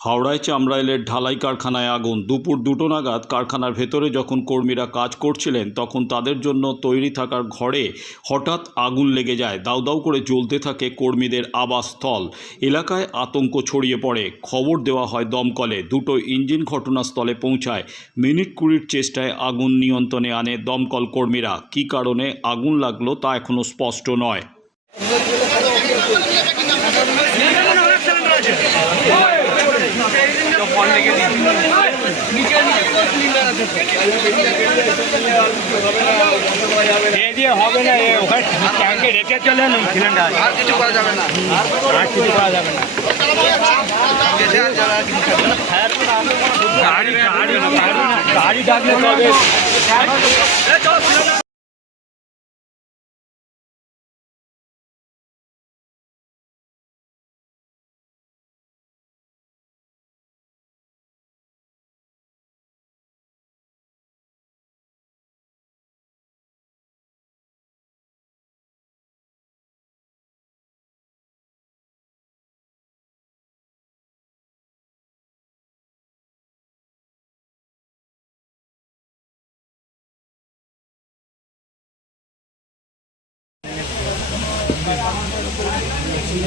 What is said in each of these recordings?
হাওড়ায় চামড়াইলের ঢালাই কারখানায় আগুন দুপুর দুটো নাগাদ কারখানার ভেতরে যখন কর্মীরা কাজ করছিলেন তখন তাদের জন্য তৈরি থাকার ঘরে হঠাৎ আগুন লেগে যায় দাউ দাউ করে জ্বলতে থাকে কর্মীদের আবাসস্থল এলাকায় আতঙ্ক ছড়িয়ে পড়ে খবর দেওয়া হয় দমকলে দুটো ইঞ্জিন ঘটনাস্থলে পৌঁছায় মিনিট কুড়ির চেষ্টায় আগুন নিয়ন্ত্রণে আনে দমকল কর্মীরা কী কারণে আগুন লাগল তা এখনও স্পষ্ট নয় দিয়ে দিয়ে হবে না এ ওখানে ট্যাঙ্কে রেখে চলে সিলিন্ডার আর কিছু করা যাবে না আর কিছু করা যাবে না গেছে আর যারা আর কিছু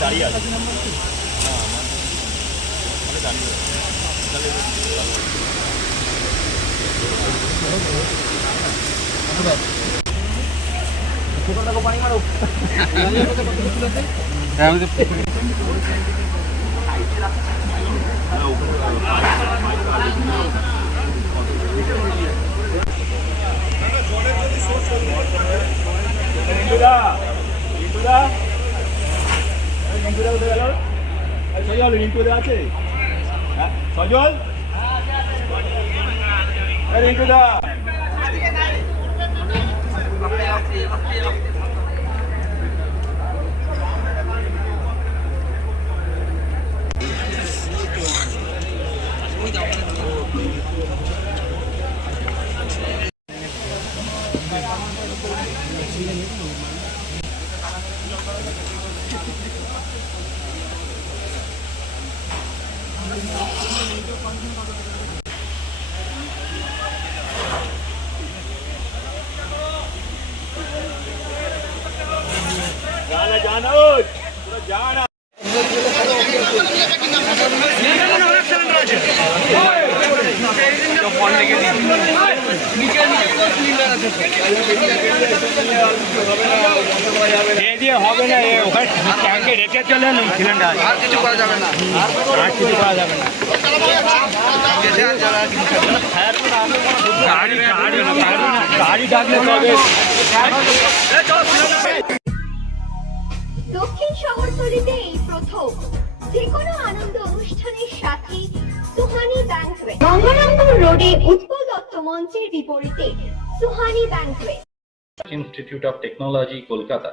গাড়ি ডাকলে তবে জানা জানো রিন্টুদা রিন্টুদা রিন্টুদা কোথায় গেল? সজল রিন্টুদা আছে? হ্যাঁ সজল? এই রিন্টুদা জানা জানো জানা দিয়ে দিয়ে হবে না এ ওখানে ট্যাঙ্কে রেখে চলে না সিলিন্ডার। আর কিছু করা যাবে না। আর কিছু করা যাবে না। গাড়ি গাড়ি গাড়ি ডাকলে তবে দক্ষিণ শহরতলিতে এই প্রথম যে কোনো আনন্দ অনুষ্ঠানের সাথে সুহানি ব্যাংকুয়েট গঙ্গারামপুর রোডে উৎপল দত্ত মঞ্চের বিপরীতে Suhani banquet Institute of Technology, Kolkata,